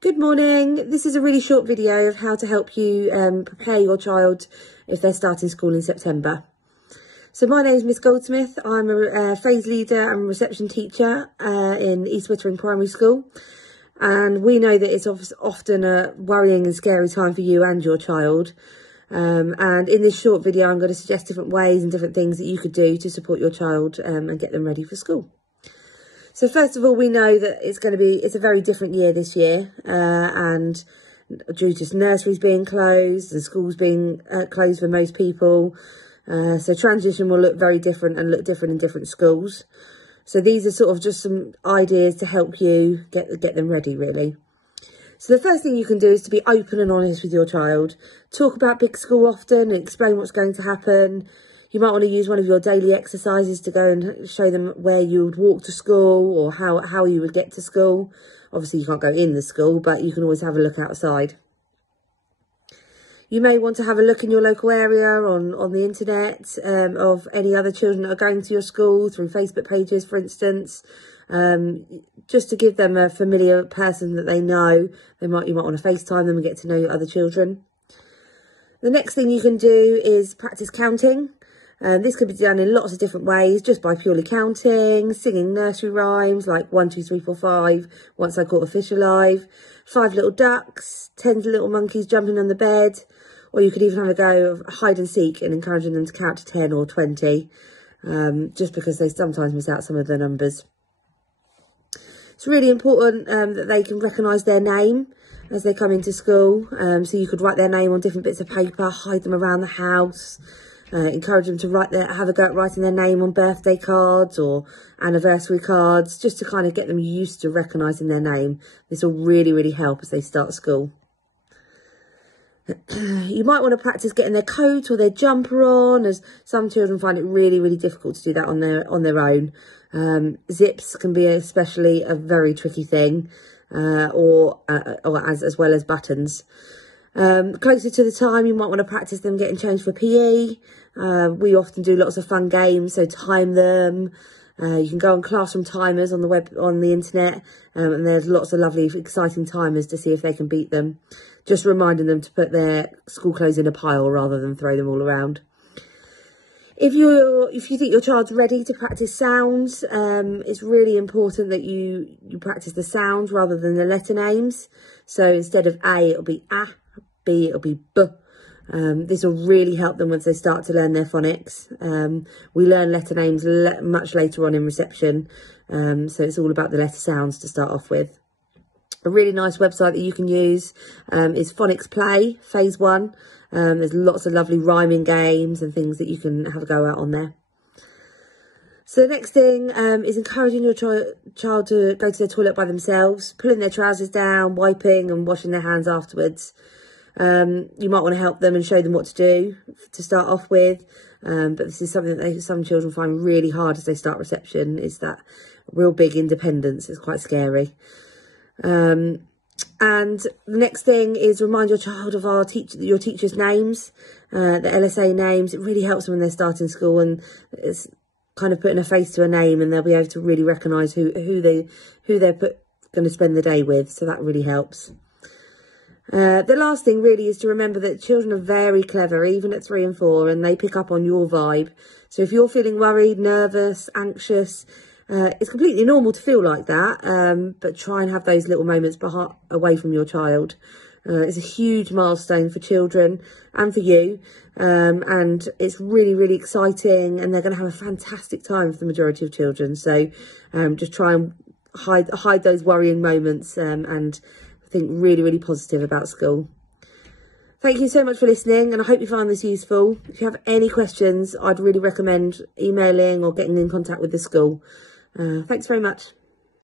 Good morning. This is a really short video of how to help you prepare your child if they're starting school in September. So my name is Miss Goldsmith. I'm a phase leader and reception teacher in East Wittering Primary School. And we know that it's often a worrying and scary time for you and your child. And in this short video, I'm going to suggest different ways and different things that you could do to support your child and get them ready for school. So first of all, we know that it's a very different year this year, and due to nurseries being closed and schools being closed for most people, so transition will look very different and look different in different schools. So these are sort of just some ideas to help you get them ready, really. So the first thing you can do is to be open and honest with your child. Talk about big school often and explain what's going to happen. You might want to use one of your daily exercises to go and show them where you would walk to school or how you would get to school. Obviously, you can't go in the school, but you can always have a look outside. You may want to have a look in your local area on the internet of any other children that are going to your school through Facebook pages, for instance, just to give them a familiar person that they know. You might want to FaceTime them and get to know your other children. The next thing you can do is practice counting. This could be done in lots of different ways, just by purely counting, singing nursery rhymes like 1, 2, 3, 4, 5, Once I Caught a Fish Alive, 5 little ducks, 10 little monkeys jumping on the bed, or you could even have a go of hide and seek and encouraging them to count to 10 or 20, just because they sometimes miss out some of the numbers. It's really important that they can recognise their name as they come into school, so you could write their name on different bits of paper, hide them around the house. Encourage them to have a go at writing their name on birthday cards or anniversary cards, just to kind of get them used to recognising their name. This will really, really help as they start school. You might want to practice getting their coat or their jumper on, as some children find it really, really difficult to do that on their own. Zips can be especially a very tricky thing, or as well as buttons. Closer to the time, you might want to practice them getting changed for PE. We often do lots of fun games, so time them. You can go on classroom timers on the internet, and there's lots of lovely, exciting timers to see if they can beat them. Just reminding them to put their school clothes in a pile rather than throw them all around. If you think your child's ready to practice sounds, it's really important that you practice the sounds rather than the letter names. So instead of A, it'll be A. B, it'll be B. This will really help them once they start to learn their phonics. We learn letter names much later on in reception, so it's all about the letter sounds to start off with. A really nice website that you can use is Phonics Play, Phase 1. There's lots of lovely rhyming games and things that you can have a go at on there. So the next thing is encouraging your child to go to the toilet by themselves, pulling their trousers down, wiping and washing their hands afterwards. You might want to help them and show them what to do to start off with, but this is something that some children find really hard as they start reception, is that real big independence. It's quite scary. And the next thing is remind your child of your teachers' names, the LSA names. It really helps them when they're starting school, and it's kind of putting a face to a name, and they'll be able to really recognise who they're going to spend the day with. So that really helps. The last thing really is to remember that children are very clever, even at 3 and 4, and they pick up on your vibe. So if you're feeling worried, nervous, anxious, it's completely normal to feel like that, but try and have those little moments away from your child. It's a huge milestone for children and for you, and it's really, really exciting, and they're going to have a fantastic time for the majority of children. So just try and hide those worrying moments and think really, really positive about school. Thank you so much for listening, and I hope you found this useful. If you have any questions, I'd really recommend emailing or getting in contact with the school. Thanks very much.